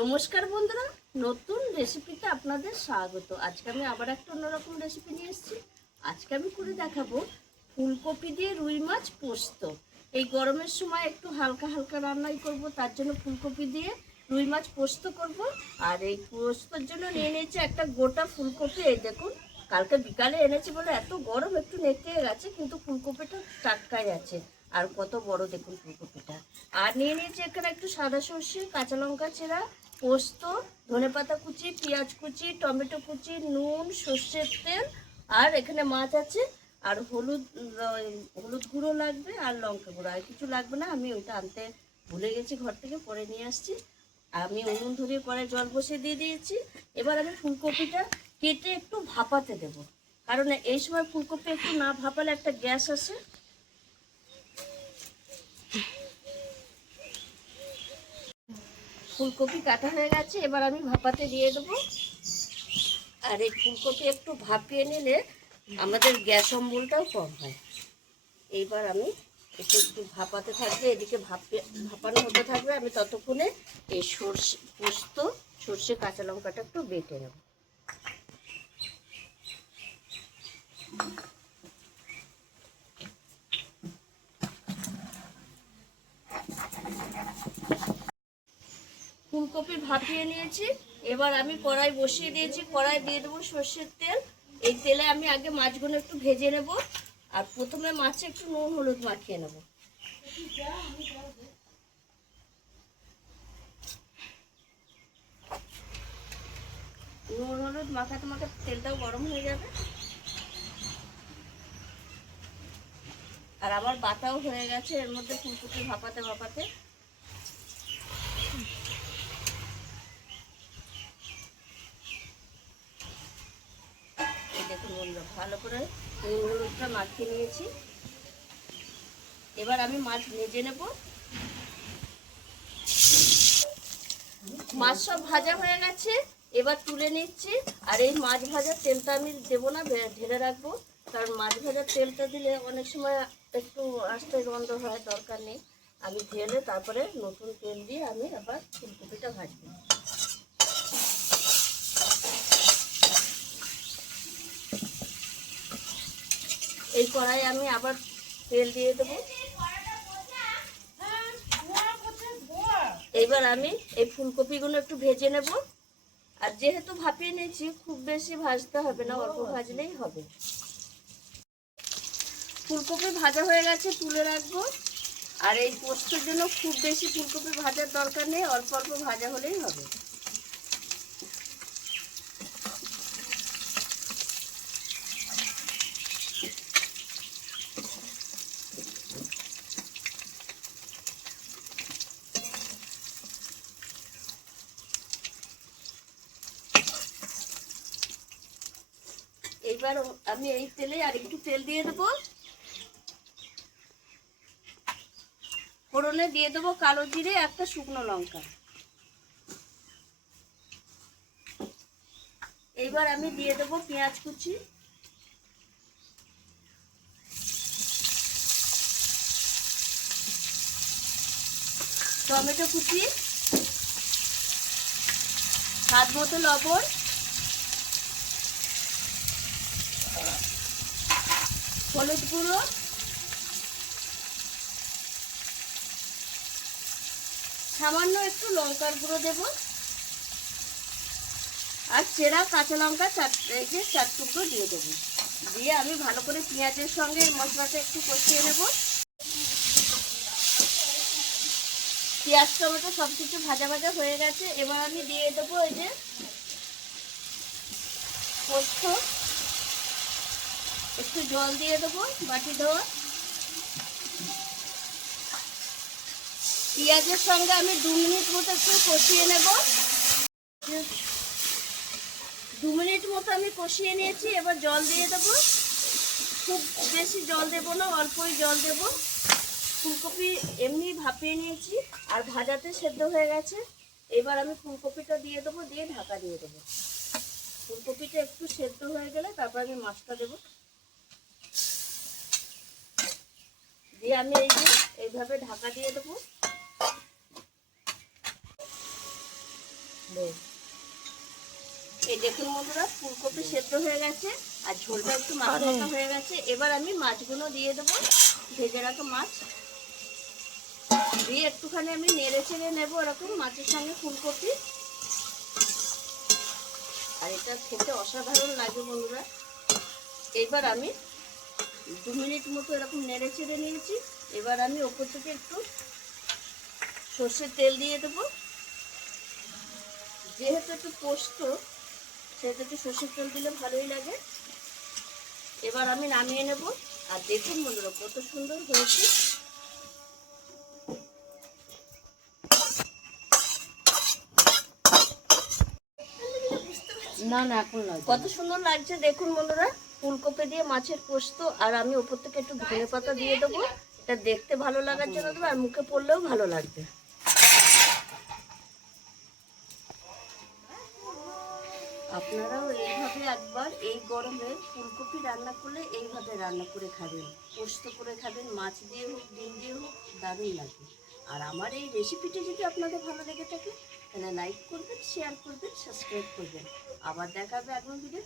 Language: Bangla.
নমস্কার বন্ধুরা, নতুন রেসিপিতে আপনাদের স্বাগত। আজকে আমি আবার একটা অন্যরকম রেসিপি নিয়ে এসেছি। আজকে আমি করে দেখাবো ফুলকপি দিয়ে রুই মাছ পোস্ত। এই গরমের সময় একটু হালকা হালকা রান্নাই করব, তার জন্য ফুলকপি দিয়ে রুই মাছ পোস্ত করব। আর এই পোস্তর জন্য নিয়ে নিয়েছি একটা গোটা ফুলকপি। এই দেখুন, কালকে বিকালে এনেছি বলে এত গরম একটু নেতিয়ে গেছে, কিন্তু ফুলকপিটা টাটকাই আছে। আর কত বড় দেখুন ফুলকপিটা। আর নিয়ে নিয়েছি এখানে একটু সাদা সর্ষে, কাঁচা লঙ্কা চেরা, পোস্ত, ধনেপাতা কুচি, পেঁয়াজ কুচি, টমেটো কুচি, নুন, সর্ষের তেল, আর এখানে মাছ আছে। আর হলুদ হলুদ গুঁড়ো লাগবে, আর লঙ্কা গুঁড়ো। আর কিছু লাগবে না, আমি ওইটা আনতে ভুলে গেছি, ঘর থেকে পরে নিয়ে আসছি। আমি উনুন ধরিয়ে পরে জল বসিয়ে দিয়ে দিয়েছি। এবার আমি ফুলকপিটা কেটে একটু ভাপাতে দেব, কারণ এই সময় ফুলকপি একটু না ভাপালে একটা গ্যাস আসে। ফুলকপি কাটা হয়ে গেছে, এবার আমি ভাপাতে দিয়ে দেবো। আর এই ফুলকপি একটু ভাপিয়ে নিলে আমাদের গ্যাস অম্বলটাও কম হয়। এইবার আমি একটু একটু ভাপাতে থাকবে, এদিকে ভাপানো হতে থাকবে। আমি ততক্ষণে এই সর্ষে কাঁচা লঙ্কাটা একটু বেটে নেব। ফুলকপি ভাপিয়ে নিয়েছি, এবার আমি কড়াই বসিয়ে দিয়েছি। কড়াই দিয়ে দেবো সর্ষের তেল। এই তেলে আমি আগে মাছগুলো একটু ভেজে নেব। আর প্রথমে মাছে একটু নুন হলুদ মাখিয়ে নেব। নুন হলুদ মাখাতে মাখাতে তেলটাও গরম হয়ে যাবে। আর আমার বাটাও হয়ে গেছে এর মধ্যে ফুলকপি ভাপাতে ভাপাতে। দেখুন বন্ধুরা, ভালো করে নুন হলুদটা মাখিয়ে নিয়েছি। এবার আমি মাছ ভেজে নেব। মাছ সব ভাজা হয়ে গেছে, এবার তুলে নিচ্ছি। আর এই মাছ ভাজার তেলটা আমি দেবো না, ঢেলে রাখবো। কারণ মাছ ভাজার তেলটা দিলে অনেক সময় একটু আস্তে গন্ধ হয়, দরকার নেই। আমি ঢেলে তারপরে নতুন তেল দিয়ে আমি আবার ফুলকপিটা ভাজবো। এই কড়াই আমি আবার তেল দিয়ে দেবো। এইবার আমি এই ফুলকপিগুলো একটু ভেজে নেব। আর যেহেতু ভাপিয়ে নিয়েছি, খুব বেশি ভাজতে হবে না, অল্প ভাজলেই হবে। ফুলকপি ভাজা হয়ে গেছে, তুলে রাখবো। আর এই পোস্তর জন্য খুব বেশি ফুলকপি ভাজার দরকার নেই, অল্প অল্প ভাজা হলেই হবে। এইবার আমি এই তেলে আর একটু তেল দিয়ে দেবো। ফোড়নে দিয়ে দেবো কালো জিরে, একটা শুকনো লঙ্কা। এইবার আমি দিয়ে দেবো পেঁয়াজ কুচি, টমেটো কুচি, স্বাদ মতো লবণ, হলুদ গুঁড়ো, সামান্য একটু লঙ্কার গুঁড়ো দেব। আর চেরা কাঁচা লঙ্কা চার টুকরো দিয়ে দেবো। দিয়ে আমি ভালো করে পেঁয়াজের সঙ্গে এই মশলাটা একটু কষিয়ে নেব। পেঁয়াজ টমেটো সব কিছু ভাজা ভাজা হয়ে গেছে। এবার আমি দিয়ে দেবো এই যে পোস্ত, একটু জল দিয়ে দেবো বাটি ধোয়া। পেঁয়াজের সঙ্গে আমি 2 মিনিট মতো একটু কষিয়ে নেব। 2 মিনিট মতো আমি কষিয়ে নিয়েছি। এবার জল দিয়ে দেবো। খুব বেশি জল দেবো না, অল্পই জল দেবো। ফুলকপি এমনি ভাপিয়ে নিয়েছি, আর ভাজাতে সেদ্ধ হয়ে গেছে। এবার আমি ফুলকপিটা দিয়ে দেবো, দিয়ে ঢাকা দিয়ে দেবো। ফুলকপিটা একটু সেদ্ধ হয়ে গেলে তারপর আমি মাছটা দেবো। দিয়ে আমি এইভাবে ঢাকা দিয়ে দেবো। বেশ। এই দেখুন বন্ধুরা, ফুলকপি সেদ্ধ হয়ে গেছে আর ঝোলটা একটু মাখা মাখা হয়ে গেছে। এবার আমি মাছগুলো দিয়ে দেবো, ভেজে রাখা মাছ দিয়ে একটুখানি আমি নেড়ে চেড়ে নেবো এরকম মাছের সঙ্গে ফুলকপি। আর এটা খেতে অসাধারণ লাগে বন্ধুরা। এবার আমি 2 মিনিট মতো এরকম নেড়ে চেড়ে নিয়েছি। এবার আমি ওপর থেকে একটু সর্ষের তেল দিয়ে দেবো। যেহেতু একটু পোস্ত, সেহেতু একটু সর্ষের তেল দিলে ভালোই লাগে। এবার আমি নামিয়ে নেব। আর দেখুন বন্ধুরা কত সুন্দর হয়েছে। না না এখন নয়। কত সুন্দর লাগছে দেখুন বন্ধুরা, ফুলকপি দিয়ে মাছের পোস্ত। আর আমি ওপর থেকে একটু ধনে পাতা দিয়ে দেবো। এটা দেখতে ভালো লাগার জন্য দেবো, আর মুখে পড়লেও ভালো লাগবে। আপনারাও এইভাবে একবার এই গরমে ফুলকপি রান্না করলে এইভাবে রান্না করে খাবেন, পোস্ত করে খাবেন, মাছ দিয়ে হোক ডিম দিয়ে হোক, দারুণ লাগে। আর আমার এই রেসিপিটি যদি আপনাদের ভালো লেগে থাকে তাহলে লাইক করবেন, শেয়ার করবেন, সাবস্ক্রাইব করবেন। আবার দেখা হবে আগামী ভিডিও।